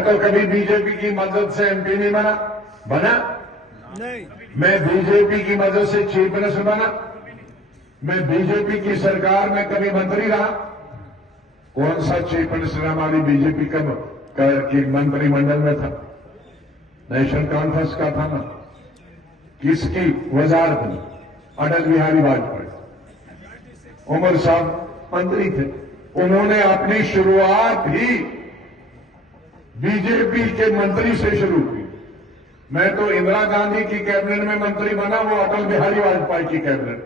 मैं तो कभी बीजेपी की मदद से एमपी नहीं बना नहीं। मैं बीजेपी की मदद से चीफ मिनिस्टर बना, मैं बीजेपी की सरकार में कभी मंत्री रहा। कौन सा चीफ मिनिस्टर हमारी बीजेपी की मंत्रिमंडल में था? नेशनल कॉन्फ्रेंस का था ना? किसकी वजारत में? अटल बिहारी वाजपेयी। उमर साहब मंत्री थे, उन्होंने अपनी शुरुआत ही बीजेपी के मंत्री से शुरू की। मैं तो इंदिरा गांधी की कैबिनेट में मंत्री बना, वो अटल बिहारी वाजपेयी की कैबिनेट।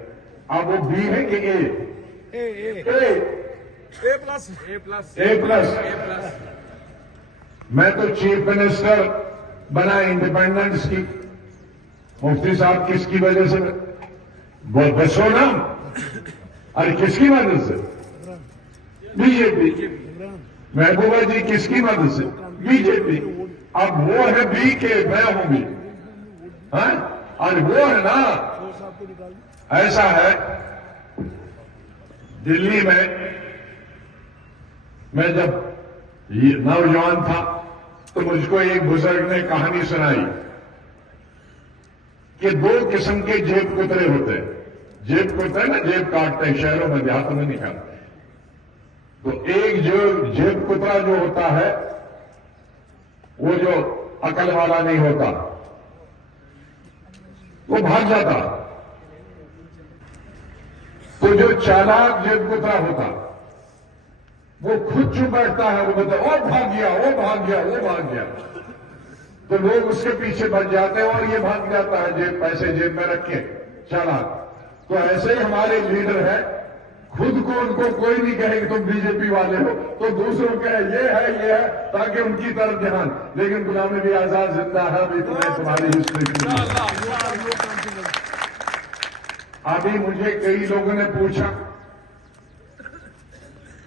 अब वो बी है कि ए प्लस। मैं तो चीफ मिनिस्टर बना इंडिपेंडेंस की। मुफ्ती साहब किसकी वजह से? बसो ना, अरे किसकी मदद से? बीजेपी। महबूबा जी किसकी मदद से? बीजेपी। अब वो है बी के, मैं हूं बी। और वो है ना, ऐसा है दिल्ली में मैं जब नौजवान था तो मुझको एक बुजुर्ग ने कहानी सुनाई कि दो किस्म के जेब कुतरे होते हैं। जेब कुतरे ना जेब काटते हैं, शहरों में देहातों में निकालते हैं। तो एक जो जेब कुतरा जो होता है वो जो अकल वाला नहीं होता, वो भाग जाता। तो जो चालाक जेब कुतरा होता वो खुद चुप बैठता है, वो बोलता ओ भाग गया, वो भाग गया, वो भाग गया। तो लोग उसके पीछे भग जाते हैं और ये भाग जाता है जेब, पैसे जेब में रख के, चालाक। तो ऐसे ही हमारे लीडर है, खुद को उनको कोई नहीं कहे कि तुम बीजेपी वाले हो, तो दूसरों कहे ये है, ताकि उनकी तरफ ध्यान। लेकिन गुलाम नबी आजाद जिंदा है, अभी तुम्हारी हिस्ट्री। अभी मुझे कई लोगों ने पूछा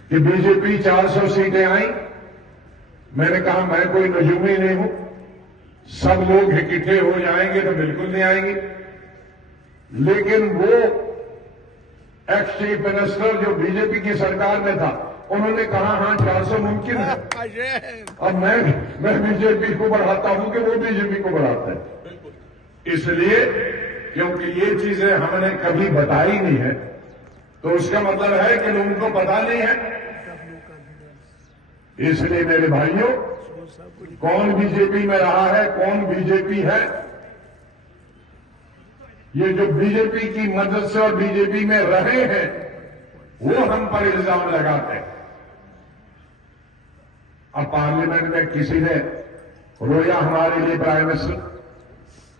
कि बीजेपी 400 सीटें आई। मैंने कहा मैं कोई नजूमी नहीं हूं, सब लोग इकट्ठे हो जाएंगे तो बिल्कुल नहीं आएंगे। लेकिन वो एक्स चीफ मिनिस्टर जो बीजेपी की सरकार में था, उन्होंने कहा हां 400 मुमकिन है। अब मैं बीजेपी को बढ़ाता हूं कि वो बीजेपी को बढ़ाता है। इसलिए क्योंकि ये चीजें हमने कभी बताई नहीं है, तो उसका मतलब है कि लोगों को पता नहीं है। इसलिए मेरे भाइयों, कौन बीजेपी में रहा है, कौन बीजेपी है, ये जो बीजेपी की मदद से और बीजेपी में रहे हैं वो हम पर इल्जाम लगाते हैं। अब पार्लियामेंट में किसी ने रोया हमारे लिए प्राइम मिनिस्टर,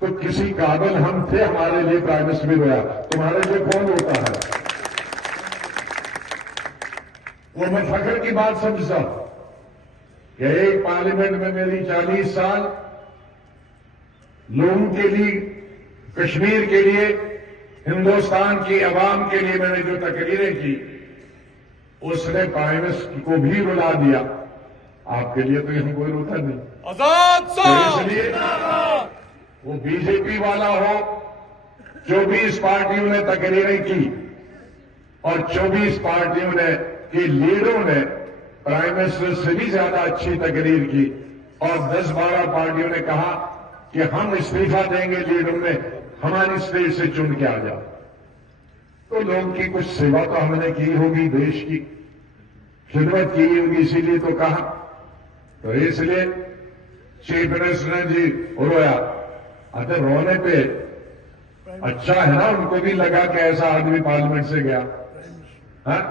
तो किसी काबिल हम थे हमारे लिए प्राइम मिनिस्टर भी रोया। तुम्हारे लिए कौन रोता है? वो मैं फख्र की बात समझता कि एक पार्लियामेंट में मेरी 40 साल लोगों के लिए, कश्मीर के लिए, हिंदुस्तान की आवाम के लिए मैंने जो तकरीरें की, उसने प्राइम मिनिस्टर को भी रुला दिया। आपके लिए तो यहां कोई रोता नहीं। आजाद तो इसलिए वो बीजेपी वाला हो, 24 पार्टियों ने तकरीरें की और 24 पार्टियों ने के लीडरों ने प्राइम मिनिस्टर से भी ज्यादा अच्छी तकरीर की, और 10-12 पार्टियों ने कहा कि हम इस्तीफा देंगे लीडरों में, हमारी स्टेट से चुन के आ जाओ। तो लोगों की कुछ सेवा तो हमने की होगी, देश की खिदमत की होगी, इसीलिए तो कहा। तो इसलिए चीफ मिनिस्टर ने जी रोया। अरे रोने पे अच्छा है ना, उनको भी लगा कि ऐसा आदमी पार्लियामेंट से गया। हाँ?